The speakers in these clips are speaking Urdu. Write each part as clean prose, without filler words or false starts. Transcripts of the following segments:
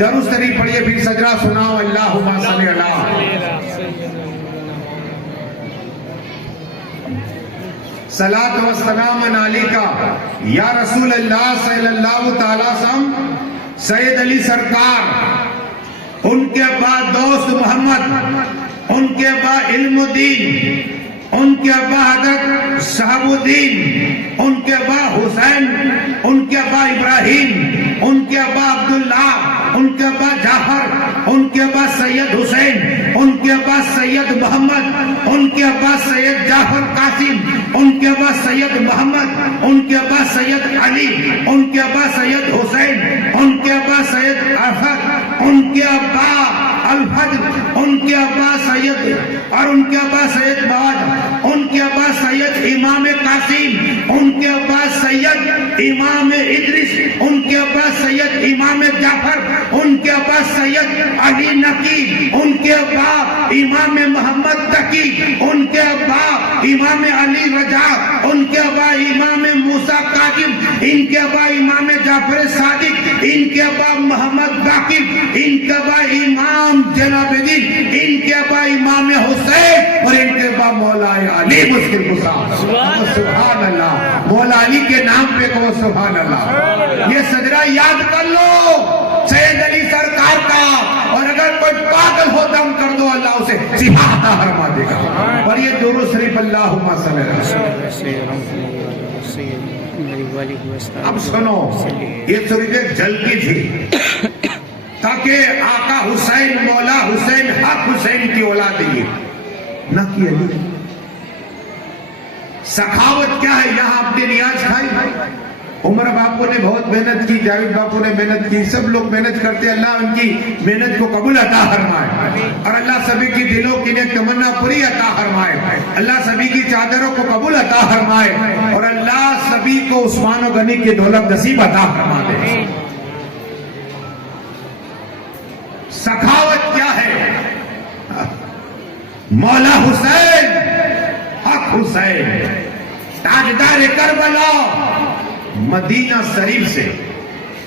درود شریف پڑھیے، پھر سجدہ سناؤ اللہم صلی علی صلاۃ و سلام علیکہ یا رسول اللہ صلی اللہ تعالی وسلم۔ سید علی سرکار، ان کے بعد دوست محمد، ان کے بعد علم الدین، ان کے بعد حضرت صاحب الدین، ان کے بعد حسین، ان کے بعد ابراہیم، ان کے بعد عبداللہ، ان کے بعد جعفر، ان کے بعد سید حسین، ان کے بعد سید محمد، ان کے بعد سید جعفر قاسم، ان کے بعد سید محمد، ان کے بعد سید علی، ان کے بعد سید حسین، ان کے بعد سید ارفت، ان کے بعد الفجر، ان کے بعد سید اور ان کے بعد سید مواد، ان کے بعد سید امام قاسم، ان کے بعد سید امام ادریس، ان کے بعد سید امام جعفر، ان کے بعد سید علی نقی، ان کے بعد امام محمد تقی، ان کے بعد امام علی رجا، ان کے بعد امام موسیٰ کاظم، ان کے بعد امام جعفر صادق، ان کے بعد محمد باقر، ان کے بعد امام جناب دین، ان کے بعد امام حسین، اور ان کے بعد مولا علی مشکل کشا۔ سبحان اللہ، مولا علی کے نام پہ کہو سبحان اللہ۔ یہ سجدہ یاد کر لو سید علی سرکار کا، اور اگر کوئی پاگل ہو دم کر دو، اللہ اسے شفا عطا فرما دے گا۔ اور یہ درود شریف اللہم صلی علیہ وسلم۔ اب سنو، یہ سورج جلتی تھی تاکہ آقا حسین، مولا حسین، حق حسین کی اولاد یہ نہ کی علی۔ سخاوت کیا ہے؟ یہاں اپنے نیاز کھائی، عمر باپو نے بہت محنت کی، جاوید باپو نے محنت کی، سب لوگ محنت کرتے، اللہ ان کی محنت کو قبول عطا فرمائے، اور اللہ سبھی کی دلوں کی نیک تمنا پوری عطا فرمائے، اللہ سبھی کی چادروں کو قبول عطا فرمائے، اور اللہ سبھی کو عثمان و غنی کی دولت نصیب عطا فرما دے۔ سخاوت کیا ہے؟ مولا حسین، حق حسین، تاجدار کربلا، مدینہ شریف سے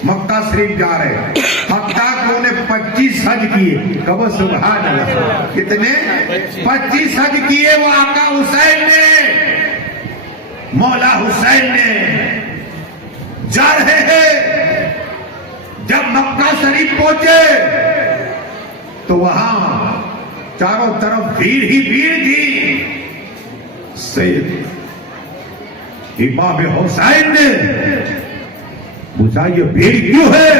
مکہ شریف جا رہے ہیں، حتیٰ کہ انہیں 25 حج کیے۔ کہو سبحان اللہ، کتنے؟ 25 حج کیے وہ آقا حسین نے، مولا حسین نے۔ جا رہے ہیں، جب مکہ شریف پہنچے تو وہاں چاروں طرف بھیڑ ہی بھیڑ تھی۔ سید امام حسین نے پوچھا یہ بھیڑ کیوں ہے؟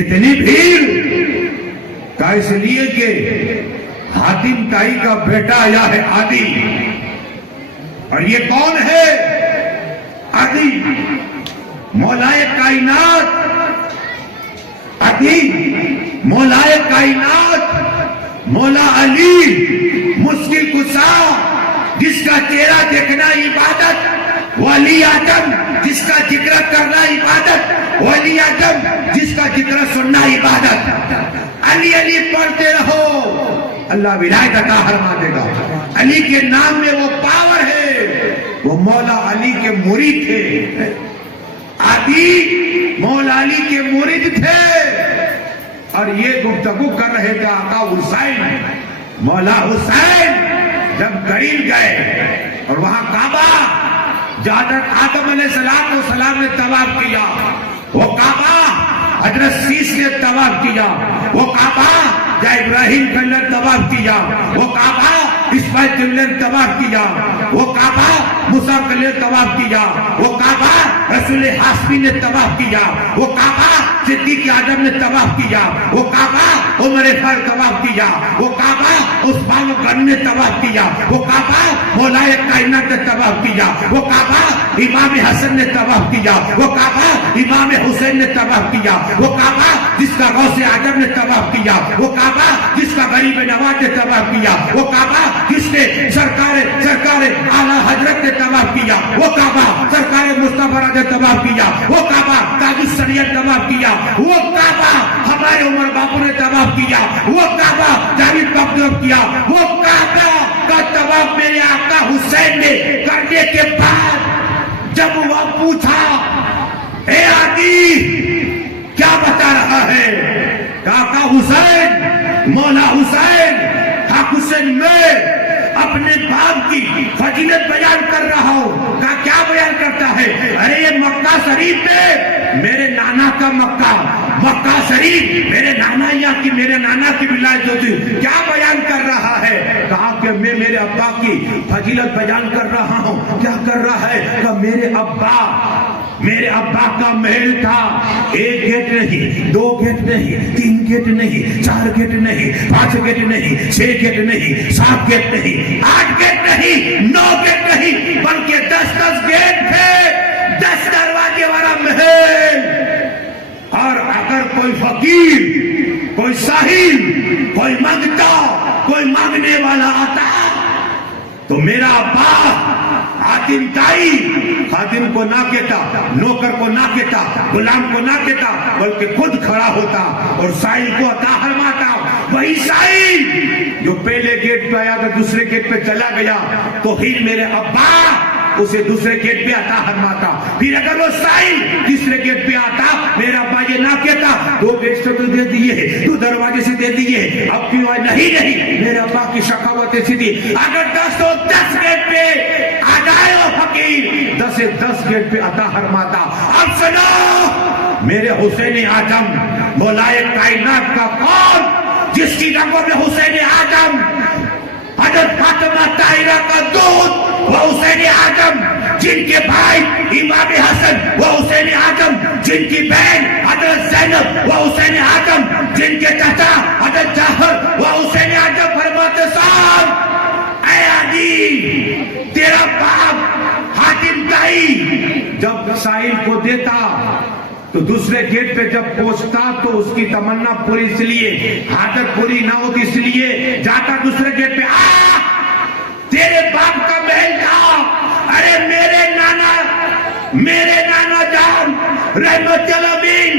اتنی بھیڑ؟ کہا اس لیے کہ حاتم تائی کا بیٹا آیا ہے عادی، اور یہ کون ہے؟ عادی مولائے کائنات، عادی مولائے کائنات، مولا علی مشکل کشا، جس کا چہرہ دیکھنا عبادت، ولی اعظم جس کا ذکر کرنا عبادت، ولی اعظم جس کا ذکر سننا عبادت۔ علی علی پڑھتے رہو، اللہ ولایت عطا فرما دے گا۔ علی کے نام میں وہ پاور ہے، وہ مولا علی کے مرید تھے، عادی مولا علی کے مرید تھے، اور یہ گفتگو کر رہے تھے آقا حسین، مولا حسین جب قریب گئے، اور وہاں کعبہ جو حضرت آدم علیہ السلام نے طواف کیا، وہ کعبہ حضرت سیس نے طواف کیا، وہ کعبہ جو ابراہیم نے طواف کیا، وہ کعبہ اسماعیل نے طواف کیا، وہ کعبہ موسیٰ نے طواف کیا، وہ کعبہ رسول ہاشمی نے طواف کیا، وہ کعبہ صدیق اعظم نے طواف کیا، وہ کعبہ عمر فاروق طواف کیا، وہ کعبہ عثمان غنی نے طواف کیا، وہ کعبہ مولائے کائنات نے طواف کیا، وہ کعبہ امام حسن نے طواف کیا، وہ کعبہ امام حسین نے طواف کیا، وہ کعبہ جس کا غوث اعظم نے طواف کیا، وہ کعبہ جس کا غریب نواز نے طواف کیا، وہ کعبہ جس نے سرکار اعلیٰ حضرت نے طواف کیا، وہ کعبہ سرکار مصطفیٰ نے طواف کیا، وہ کعبہ تاج الشریعت طواف کیا، وہ کعبہ ہمارے عمر باپو نے طواف کیا، وہ کعبہ جاوید باپو نے کیا، وہ کعبہ کا طواف میرے آقا حسین نے کرنے کے بعد جب وہ پوچھا اے عادی کیا بتا رہا ہے؟ کاکا حسین، مولا حسین، حق حسین میں اپنے باپ کی فضیلت بیان کر رہا ہوں۔ کیا بیان کرتا ہے؟ ارے یہ مکہ شریف میں میرے نانا کا مکہ شریف میرے نانا کی ولایت ہوتی۔ کیا بیان کر رہا ہے؟ کہا کہ میں میرے ابا کی فضیلت بیان کر رہا ہوں۔ کیا کر رہا ہے؟ کہ میرے ابا کا محل تھا، 1 گیٹ نہیں، 2 گیٹ نہیں، 3 گیٹ نہیں، 4 گیٹ نہیں، 5 گیٹ نہیں، 6 گیٹ نہیں، 7 گیٹ نہیں، 8 گیٹ نہیں، 9 گیٹ نہیں، بلکہ 10 گیٹ تھے، 10 دروازے والا محل۔ اور اگر کوئی فقیر، کوئی ساحل، کوئی منگتا، کوئی مانگنے والا آتا تو میرا ابا حاتم تائی خادم کو نہ کہتا، نوکر کو نہ کہتا، غلام کو نہ کہتا، بلکہ خود کھڑا ہوتا اور سائل کو عطا فرماتا۔ وہی سائل جو پہلے گیٹ پہ آیا تو دوسرے گیٹ پہ چلا گیا تو پھر میرے ابا اسے دوسرے گیٹ پہ عطا فرماتا۔ پھر اگر وہ سائل تیسرے گیٹ پہ آتا، میرا ابا یہ نہ کہتا 2 گیٹ سے تو دے دیے، 2 دروازے سے دے دیے، اب کیوں نہیں، میرے ابا کی شقاوت ایسی تھی۔ اگر 10 گیٹ پہ آ جائے وہ فقیر، 10 گیٹ پہ عطا فرماتا۔ اب سنو، میرے حسین اعظم مولائے کائنات کا کون، جس کی رگوں میں حسین اعظم، حضرت فاطمہ طاہرہ کا دودھ، وہ حسین اعظم، جن کے بھائی امام حسن وہ حسین اعظم، جن کی بہن حضرت زینب وہ حسین اعظم، جن کے چچا حضرت جعفر وہ حسین اعظم فرماتے صاحب، اے علی تیرا باپ حاتم تائی جب سائل کو دیتا تو دوسرے گیٹ پہ جب پہنچتا تو اس کی تمنا پوری اس لیے، حاجت پوری نہ ہوتی اس لیے جاتا دوسرے گیٹ پہ، تیرے باپ کا محل تھا، ارے میرے نانا جان رحمت العالمین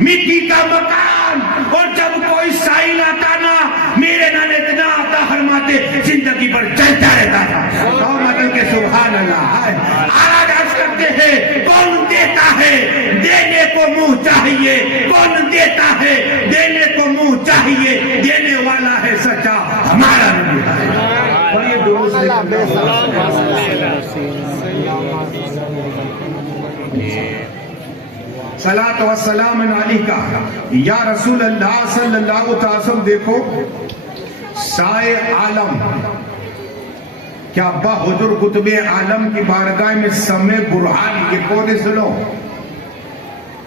مٹی کا مکان، اور جب کوئی سائل آتا نا میرے نانے اتنا عطا فرماتے زندگی پر چلتا رہتا تھا۔ اور مدد کے سبحان اللہ۔ آج عرض کرتے ہیں کون دیتا ہے دینے کو منہ چاہیے، کون دیتا ہے دینے کو منہ چاہیے، دینے والا ہے سچا ہمارا نبی ہے۔ اور یہ درود صلاۃ و سلام علیکہ یا رسول اللہ صلی اللہ علیہ وسلم۔ دیکھو سائے عالم، کیا ابا حضور قطب عالم کی بارگاہ میں سمے برہان، یہ کون سنو،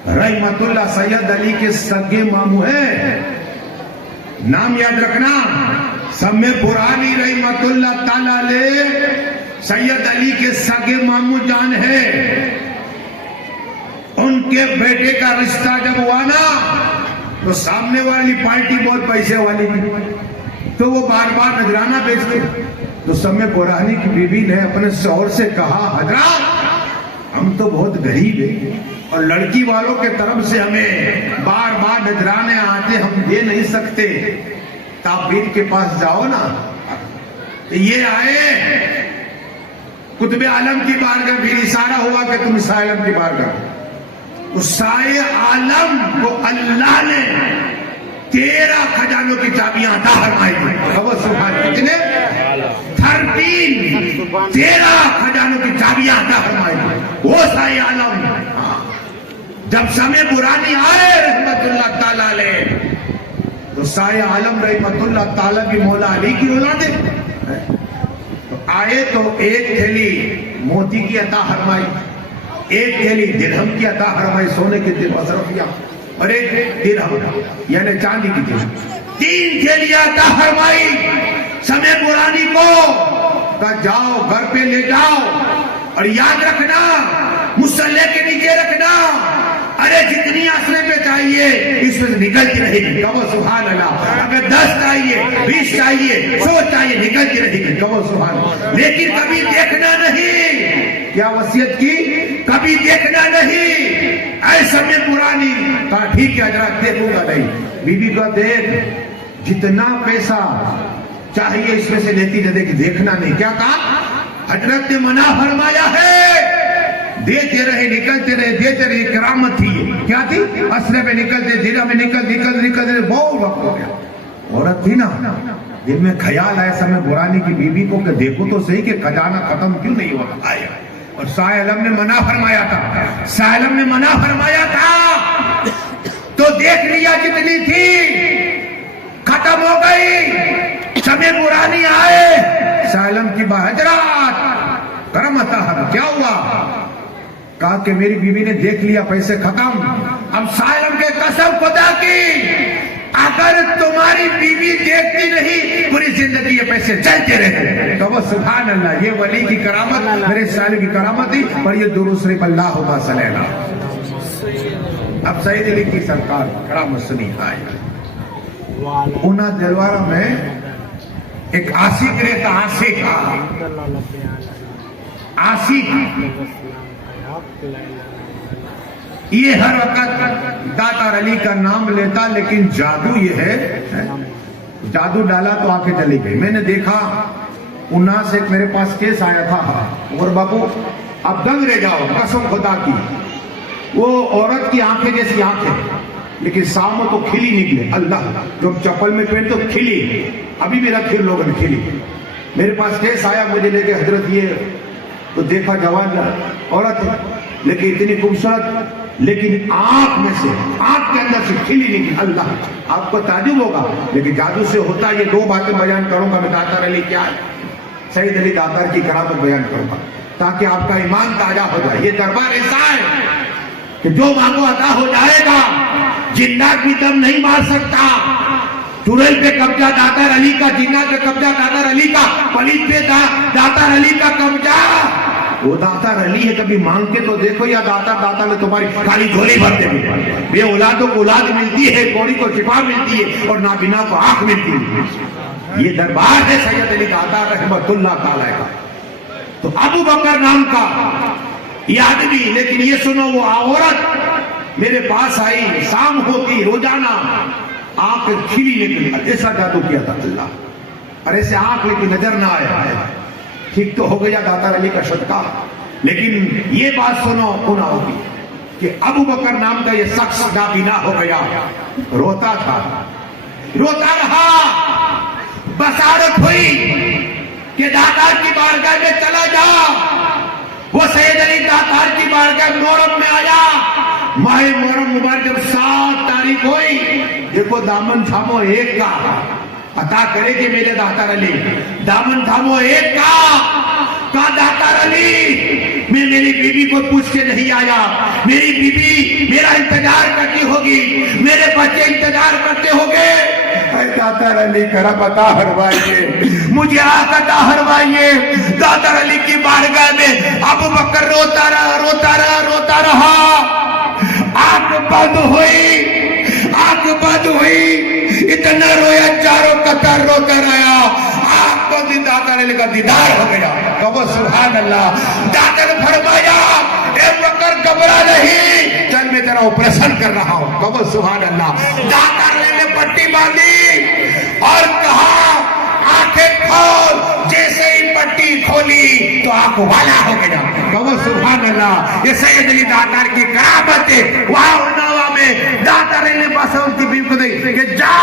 رحمت اللہ سید علی کے سگے ماموں ہے، نام یاد رکھنا، سمے برہانی رحمت اللہ تعالی علیہ سید علی کے سگے ماموں جان ہے۔ ان کے بیٹے کا رشتہ جب ہوا نا تو سامنے والی پارٹی بہت پیسے والی تھی تو وہ بار بار نذرانہ بیچتے، تو سمے برہانی کی بیوی نے اپنے شوہر سے کہا حضرات ہم تو بہت غریب ہیں اور لڑکی والوں کے طرف سے ہمیں بار بار نذرانے آتے، ہم دے نہیں سکتے، تعبیر کے پاس جاؤ نا۔ یہ آئے قطب عالم کی بارگاہ، پھر اشارہ ہوا کہ تم سائے عالم کی بارگاہ، اس سائے عالم کو اللہ نے 13 خزانوں کی چابیاں عطا فرمائی تھی۔ کتنے؟ 13 خزانوں کی چابیاں عطا فرمائی تھی۔ وہ سائے عالم جب سمے برانی آئے رحمت اللہ تعالیٰ علیہ تو سائے عالم رحمت اللہ تعالیٰ کی مولا علی کی اولاد آئے تو 1 تھیلی موتی کی عطا فرمائی، 1 تھیلی درہم کی عطا فرمائی، سونے کے اشرفیاں، اور 1 درہم یعنی چاندی کی تھی، 3 تھیلیاں عطا فرمائی سمے برانی کو، کہا جاؤ گھر پہ لے جاؤ اور یاد رکھنا مصلے کے نیچے رکھنا، ارے جتنی آسرے پہ چاہیے اس میں نکلتی رہے گی، کہو سبحان اللہ۔ اگر 10 چاہیے، 20 چاہیے، 100 چاہیے، نکلتی رہے گی، کہو سبحان اللہ۔ لیکن کبھی دیکھنا نہیں، کیا وصیت کی، کبھی دیکھنا نہیں، ایسا میں پرانی، کہا ٹھیک ہے حضرات دیکھوں گا نہیں، بی بی کو دیکھ جتنا پیسہ چاہیے اس میں سے لیتی جا، دیکھنا نہیں، کیا کہا؟ حضرت نے منع فرمایا ہے دیتے رہے نکلتے رہے دیتے رہے. کرامت تھی یہ. کیا تھی؟ اسرے میں نکلتے دھیرے میں نکلتے بہت وقت ہو گیا. عورت تھی نا دل میں خیال آیا سمے برانی کی بیوی کو کہ دیکھو تو صحیح کہ خزانہ ختم کیوں نہیں ہوا آیا. اور سائلم نے منع فرمایا تھا تو دیکھ لیا جتنی تھی ختم ہو گئی. سمے برانی آئے سائلم کی حضرات کرم عطا ہے. کیا ہوا؟ کہا کہ میری بیوی نے دیکھ لیا پیسے ختم. اب سائلم کے قسم خدا کی اگر تمہاری بیوی دیکھتی نہیں پوری زندگی یہ پیسے چلتے رہتے. تو وہ سبحان اللہ یہ ولی کی کرامت میرے سائل کی کرامت تھی. پر یہ درود شریف اللہ صلی اللہ. اب سید علی کی سرکار کرامت سنی آئے. اونا دلوارہ میں ایک عاشق رہتا. عاشق یہ ہر وقت داتار علی کا نام لیتا لیکن جادو یہ ہے. جادو ڈالا تو آنکھیں چلی گئی. میں نے دیکھا انا سے میرے پاس کیس آیا تھا اور بابو اب دنگ رہ جاؤ قسم خدا کی. وہ عورت کی آنکھیں جیسی آنکھیں لیکن سامنے تو کھلی نکلے. اللہ جو چپل میں پہن تو کھلی. ابھی میرا کھل لوگوں نے کھلی. میرے پاس کیس آیا مجھے لے کے حضرت یہ تو دیکھا جوان عورت ہے لیکن اتنی خوبصورت لیکن آنکھ میں سے آنکھ کے اندر سے کھلی نکلی. اللہ آپ کو تعجب ہوگا لیکن جادو سے ہوتا. یہ دو باتیں بیان کروں گا میں. داتار علی کیا ہے؟ سید علی داتار کی کرامت بیان کروں گا تاکہ آپ کا ایمان تازہ ہو جائے. یہ دربار ایسا ہے کہ جو مانگو عطا ہو جائے گا. جنات بھی دم نہیں مار سکتا. چڑیل پہ قبضہ داتار علی کا, جنات پہ قبضہ داتار علی کا, پلیت پہ داتار علی کا قبضہ. وہ داتار علی ہے. کبھی مانگ کے تو دیکھو یا داتار نے تمہاری خالی جھولی بھرتے بھی. بے اولادوں کو اولاد ملتی ہے, کوڑی کو شفا ملتی ہے اور نابینا کو آنکھ ملتی ہے. یہ دربار ہے سید علی داتار رحمت اللہ تعالی کا. تو ابو بکر نام کا یہ آدمی, لیکن یہ سنو وہ عورت میرے پاس آئی. شام ہوتی روزانہ آنکھ کھلی نکلی. ایسا جادو کیا تھا اللہ. اور ایسے آنکھ لیکن نظر نہ آئے. ٹھیک تو ہو گیا داتار علی کا صدقہ. لیکن یہ بات سنو ہونا ہوگی کہ ابو بکر نام کا یہ شخص نابینا ہو گیا. روتا تھا, روتا رہا. بشارت ہوئی کہ داتار کی بارگاہ میں چلا جا. وہ سید علی داتار کی بارگاہ محرم میں آیا. ماہ محرم مبارک جب 7 تاریخ ہوئی, دیکھو دامن تھامو ایک کا عطا کرے کہ میرے داتار علی. دامن تھامو ایک کا داتار علی میں میری بیوی کو پوچھ کے نہیں آیا. میری بیوی میرا انتظار کرتی ہوگی, میرے بچے انتظار کرتے ہوگے. داتار علی کرم عطا فرمائیے, مجھے آنکھ عطا فرمائیے. داتار علی کی بارگاہ میں ابو بکر روتا رہا. آنکھ بند ہوئی, اتنا رویا چاروں قطار روتا رہا. آنکھ کو داتار علی کا دیدار ہو گیا. کہو سبحان اللہ. داتار فرمایا اے بکر گھبرا نہیں, چل میں تیرا آپریشن کر رہا ہوں. کہو سبحان اللہ. داتار علی نے پٹی باندھی اور کہا آنکھیں کھول. جیسے ہی پٹی کھولی تو آنکھ والا ہو گیا. کہو سبحان اللہ. یہ سید علی داتار کی کرامت ہے. وہاں اناوا میں داتار علی نے بس ان کی بیوی کو دیکھ کہ جا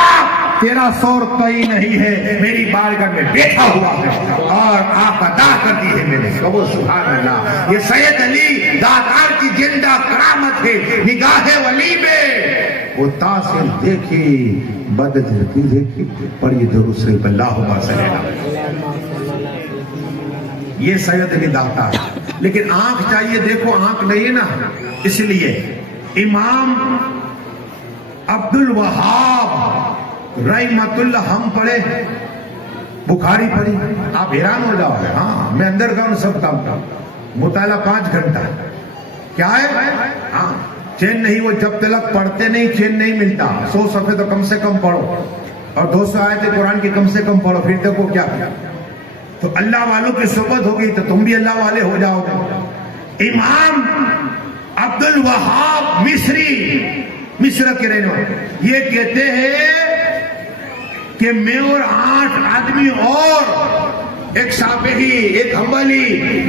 تیرا سور کوئی نہیں ہے, میری بارگاہ میں بیٹھا ہوا ہے اور آپ ادا کر دی ہے میں نے. کہو سبحان اللہ. یہ سید علی داتار کی زندہ کرامت ہے. نگاہ ولی میں وہ تاثر دیکھی, بددھرتی دیکھی. پڑھیے درود شریف اللہم صلی اللہ. یہ سید علی داتار. لیکن آنکھ چاہیے. دیکھو آنکھ نہیں ہے نا, اس لیے امام عبد الوہاب رحمت اللہ ہم پڑھے, بخاری پڑھی. آپ حیران ہو جاؤ گے. ہاں میں اندر کا سب کام کا مطالعہ 5 گھنٹہ کیا ہے. ہاں چین نہیں, وہ جب تلک پڑھتے نہیں چین نہیں ملتا. 100 صفحے تو کم سے کم پڑھو اور 200 آیتیں قرآن کی کم سے کم پڑھو, پھر دیکھو کیا. تو اللہ والوں کی صحبت ہوگی تو تم بھی اللہ والے ہو جاؤ گے. امام عبد الوہاب مصر کے رہنے والے یہ کہتے ہیں کہ میں اور 8 آدمی اور ایک شافعی ایک حنبلی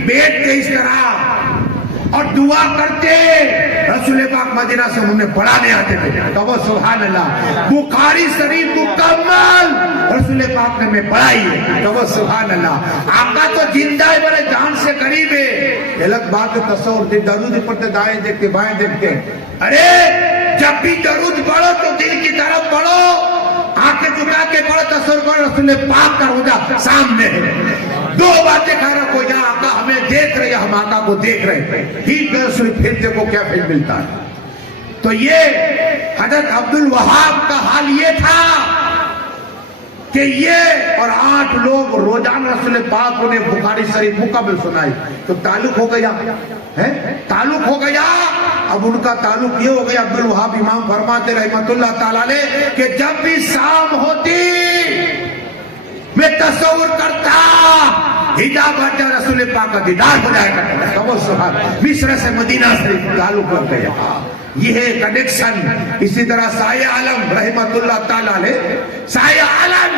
بیٹھ کے اس طرح اور دعا کرتے. رسول پاک مدینہ سے انہیں پڑھانے آتے تھے. تو وہ سبحان اللہ بخاری شریف مکمل رسول پاک نے میں پڑھائی ہے. تو وہ سبحان اللہ آقا تو زندہ ہے, بڑے جان سے قریب ہے. الگ بات تصور تھی, درود پڑھتے دائیں دیکھتے بائیں دیکھتے. ارے جب بھی درود پڑھو تو دل کی طرف پڑھو, آنکھیں جھکا کے پڑھو, تصور کرو رسول پاک کا روزہ سامنے ہے. دو باتیں کہہ رکھو, یا آقا ہمیں دیکھ رہے یا ہم آقا کو دیکھ رہے. ٹھیک ہے, رسول پھر دیکھو کیا پھر ملتا ہے. تو یہ حضرت عبد الوہاب کا حال یہ تھا کہ یہ اور 8 لوگ روزانہ رسول پاک انہیں بخاری شریف مکمل سنائی. تو تعلق ہو گیا ہے, تعلق ہو گیا. اب ان کا تعلق یہ ہو گیا, عبد الوہاب امام فرماتے رحمت اللہ تعالیٰ علیہ کہ جب بھی شام ہوتی میں تصور کرتا حجاب ہٹا رسول پاک کا دیدار ہو جائے گا. مصر سے مدینہ سے تعلق بن گیا. یہ ہے کنیکشن. اسی طرح سایہ عالم رحمت اللہ تعالیٰ علیہ, سایہ عالم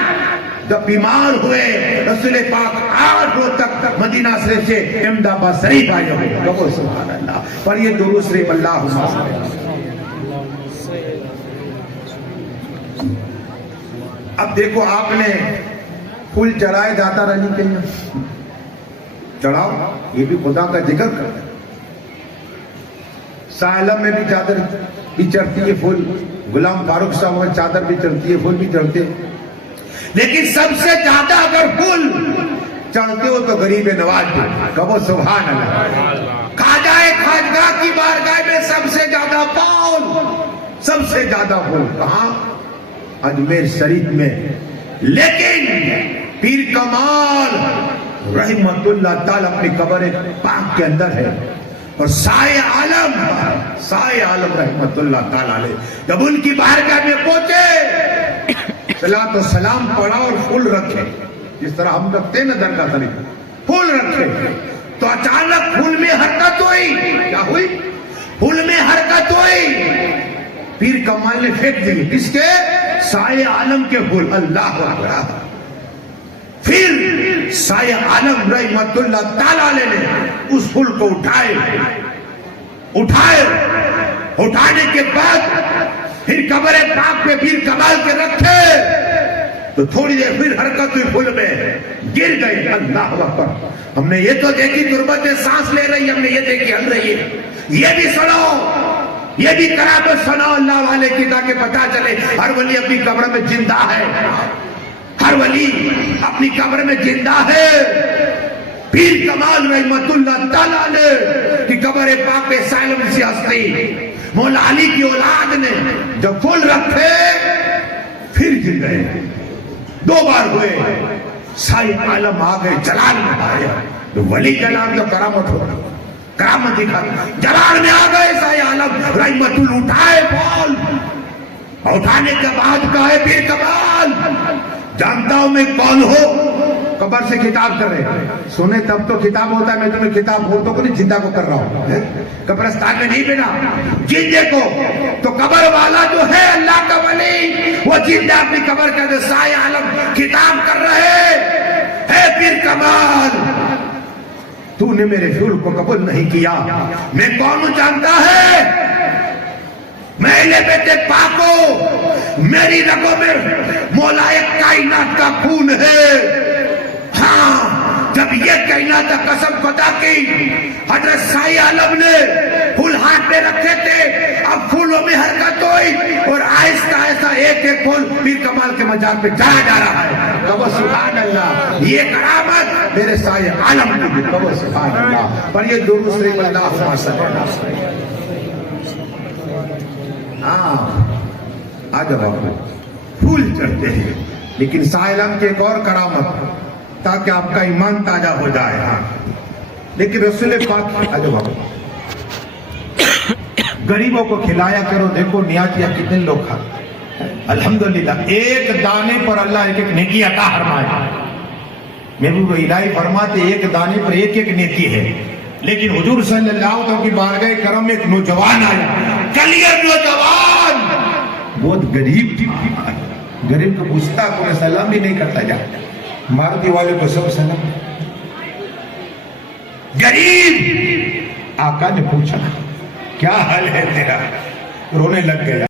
جب بیمار ہوئے رسول پاک 8 روز تک مدینہ شریف سے احمد آباد شریف آئے ہوئے. سبحان اللہ. پر یہ درود شریف اللہم اب دیکھو آپ نے پھول چڑھائے جاتا رہی کے لیے چڑھاؤ, یہ بھی خدا کا ذکر کرتا ہے. سالم میں بھی چادر بھی چڑھتی ہے پھول, غلام فاروق صاحب میں چادر بھی چڑھتی ہے, پھول بھی چڑھتے. لیکن سب سے زیادہ اگر پھول چڑھتے ہو تو غریب نواز بھی. کہو سبحان اللہ. خواجہ خواجگاہ کی بارگاہ میں سب سے زیادہ پھول, سب سے زیادہ پھول کہاں؟ اجمیر شریف میں. لیکن پیر کمال رحمت اللہ تعالی اپنی قبر پاک کے اندر ہے. اور سایہ عالم رحمت اللہ تعالیٰ علیہ جب ان کی بارگاہ میں پہنچے صلاۃ و سلام پڑھا اور پھول رکھے, جس طرح ہم رکھتے ہیں نا درگاہ شریف پھول رکھے, تو اچانک پھول میں حرکت ہوئی. کیا ہوئی؟ پھول میں حرکت ہوئی. پیر کمال نے پھینک دی. کس کے؟ سایہ عالم کے پھول. اللہ اکبر. پھر سایہ عالم رحمت اللہ تعالیٰ علیہ نے اس پھول کو اٹھانے کے بعد پھر قبر پاک پہ پیر کمال کے رکھے تو تھوڑی دیر پھر حرکت ہوئی, پھول میں گر گئی. اللہ اکبر. ہم نے یہ تو دیکھی تربتیں سانس لے رہی, ہم نے یہ دیکھی ہل رہی ہے. یہ بھی سنو, یہ بھی کرامت سنو اللہ والے کی, تاکہ پتا چلے ہر ولی اپنی قبر میں زندہ ہے, ہر ولی اپنی قبر میں زندہ ہے. پیر کمال رحمت اللہ تعالیٰ نے کی قبر پاک پہ سالم سی ہستی مولا علی کی اولاد نے جب پھول رکھے پھر گر گئے. 2 بار ہوئے. سایہ عالم آ گئے, جلال میں آیا. ولی جلال کا کرامت ہو رہا, کرامت دکھا, جلال میں آ گئے سایہ عالم رحمت اللہ. اٹھائے پھول, اٹھانے کے بعد کہے پیر کمال جانتا ہوں میں کون ہو. قبر سے خطاب کر رہے, سنے تب تو خطاب ہوتا ہے. میں تمہیں خطاب عورتوں کو نہیں, زندہ کو کر رہا ہوں. قبرستان میں نہیں بیٹھا, زندے کو. تو قبر والا جو ہے اللہ کا ولی, وہ زندہ اپنی قبر کا جو سایہ عالم خطاب کر رہے ہے. پیر کمال تو نے میرے پھول کو قبول نہیں کیا, میں کون ہوں جانتا ہے؟ میرے بیٹے پاکو, میری رگوں میں مولا کائنات کا خون ہے. ہاں, جب یہ کائنات کا قسم خدا کی حضرت سایہ عالم نے پھول ہاتھ میں رکھے تھے, اب پھولوں میں حرکت ہوئی اور آہستہ آہستہ ایک ایک پھول پیر کمال کے مزار پہ چڑھا جا رہا ہے. کہو سبحان اللہ. یہ کرامت میرے سایہ عالم کی. کہو سبحان اللہ. پر یہ درود شریف اللہم صلی اللہ علیہ وسلم. آج اب پھول چڑھتے ہیں, لیکن سایہ عالم کی ایک اور کرامت تاکہ آپ کا ایمان تازہ ہو جائے. لیکن رسول پاک آج اب غریبوں کو کھلایا کرو. دیکھو نیازیہ کتنے لوگ کھاتے, الحمدللہ ایک دانے پر اللہ ایک ایک نیکی عطا فرمائے. محبوب الہی فرماتے ایک دانے پر ایک ایک نیکی ہے. لیکن حضور صلی اللہ علیہ وسلم کی بارگاہ کرم میں ایک نوجوان آیا, کلیئر نوجوان, بہت غریب تھی. غریب کو پوچھتا, کوئی سلام بھی نہیں کرتا, جا مارتی والے کو سب سلام. غریب آقا نے پوچھا کیا حال ہے تیرا؟ رونے لگ گیا.